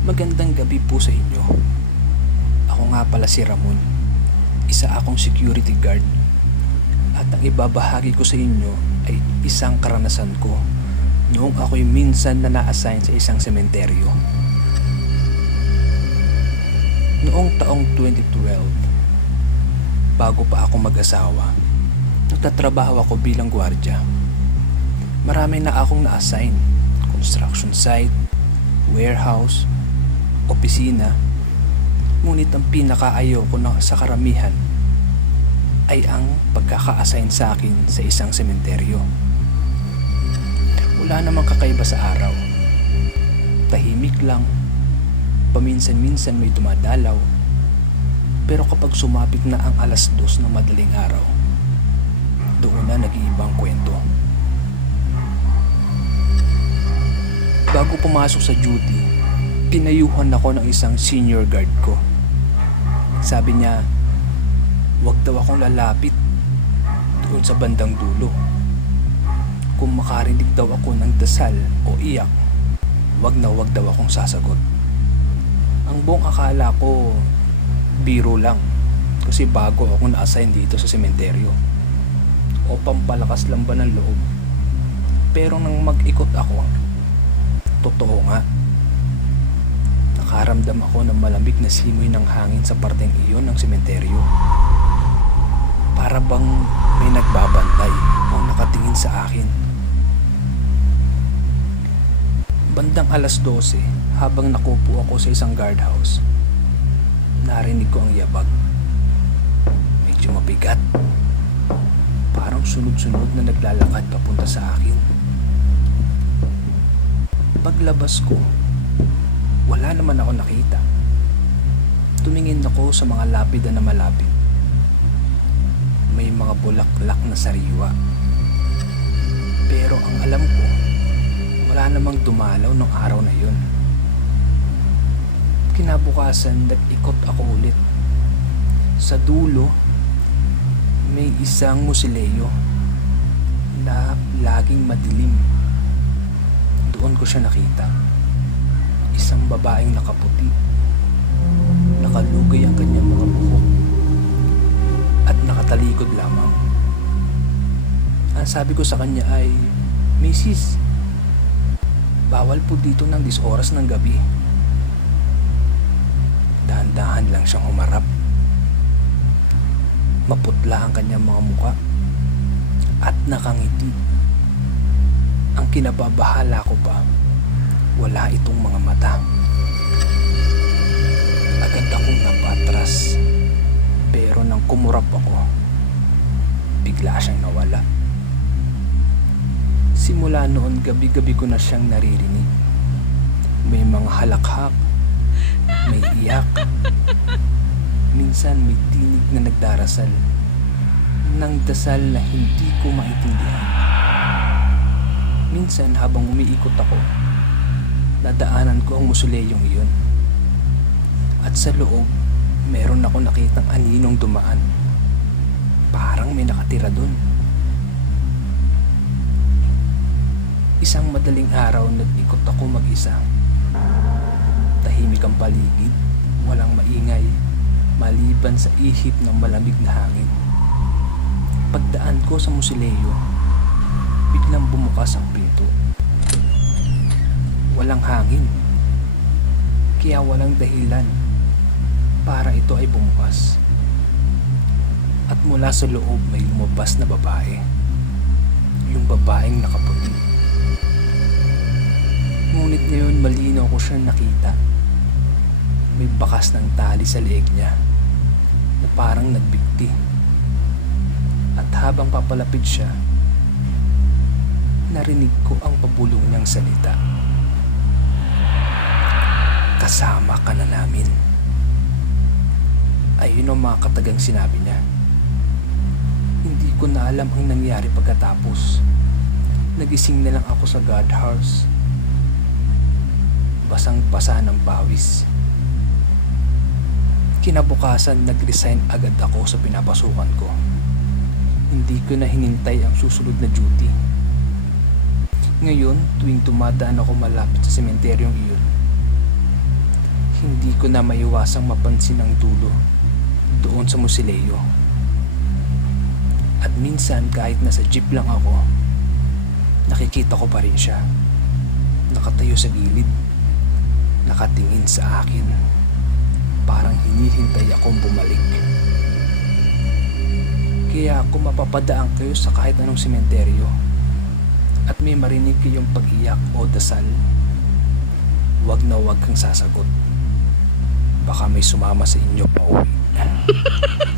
Magandang gabi po sa inyo. Ako nga pala si Ramon. Isa akong security guard. At ang ibabahagi ko sa inyo ay isang karanasan ko noong ako'y minsan na na-assign sa isang sementeryo. Noong taong 2012, bago pa ako mag-asawa, nagtatrabaho ako bilang gwardya. Marami na akong na-assign. Construction site, warehouse, opisina. Ngunit ang pinakaayaw ko na sa karamihan ay ang pagkaka-assign sa akin sa isang sementeryo. Wala namang kakaiba sa araw. Tahimik lang. Paminsan-minsan may dumadalaw. Pero kapag sumapit na ang alas dos ng madaling araw, doon na nag-iibang kwento. Bago pumasok sa duty, pinayuhan ako ng isang senior guard ko. Sabi niya, wag daw akong lalapit doon sa bandang dulo. Kung makarinig daw ako ng dasal o iyak, wag na wag daw akong sasagot. Ang buong akala ko, biro lang. Kasi bago ako na-assign dito sa sementeryo. O pampalakas lang ba ng loob. Pero nang mag-ikot ako, totoo nga. Nakaramdam ako ng malamig na simoy ng hangin sa parteng iyon ng sementeryo. Para bang may nagbabantay o nakatingin sa akin. Bandang alas 12, habang nakupo ako sa isang guardhouse, narinig ko ang yabag. Medyo mabigat. Parang sunod-sunod na naglalakad papunta sa akin. Paglabas ko, wala naman ako nakita. Tumingin ako sa mga lapida na malapit. May mga bulaklak na sariwa. Pero ang alam ko, wala namang dumalaw nung araw na yun. Kinabukasan, nag-ikot ako ulit. Sa dulo, may isang musileo na laging madilim doon ko siya nakita. Isang babaeng nakaputi. Nakalugay ang kanyang mga buhok. At nakatalikod lamang. Ang sabi ko sa kanya ay, Mrs. Bawal po dito ng 10 oras ng gabi. Dahan-dahan lang siyang humarap. Maputla ang kanyang mga muka. At nakangiti. Ang kinababahala ko pa, wala itong mga mata. Agad akong napatras. Pero nang kumurap ako, bigla siyang nawala. Simula noon gabi-gabi ko na siyang naririnig. May mga halakhak, may iyak, minsan may tinig na nagdarasal ng dasal na hindi ko maintindihan. Minsan habang umiikot ako, nadaanan ko ang musuleyong iyon. At sa loob, meron ako nakitang aninong dumaan. Parang may nakatira doon. Isang madaling araw, nag-ikot ako mag-isa. Tahimik ang paligid, walang maingay, maliban sa ihip ng malamig na hangin. Pagdaan ko sa musileo, biglang bumukas ang pinto. Walang hangin, kaya walang dahilan para ito ay bumukas. At mula sa loob may lumabas na babae. Yung babaeng nakaputi. Ngunit ngayon malinaw ko siya nakita. May bakas ng tali sa leeg niya na parang nagbigti. At habang papalapit siya, narinig ko ang pabulong niyang salita. Kasama ka na namin. Ayun ang mga katagang sinabi niya. Hindi ko na alam ang nangyari pagkatapos. Nagising na lang ako sa guardhouse. Basang-basa ng pawis. Kinabukasan nag-resign agad ako sa pinapasukan ko. Hindi ko na hinintay ang susunod na duty. Ngayon, tuwing tumadaan ako malapit sa sementeryong iyon, Hindi ko na maiwasang mapansin ang dulo doon sa musileo. At minsan kahit nasa jeep lang ako, nakikita ko pa rin siya. Nakatayo sa gilid, nakatingin sa akin. Parang hinihintay akong bumalik. Kaya kung mapapadaan kayo sa kahit anong sementeryo at may marinig kayong pag-iyak o dasal, wag na wag kang sasagot. Baka may sumama sa inyo pa uwi.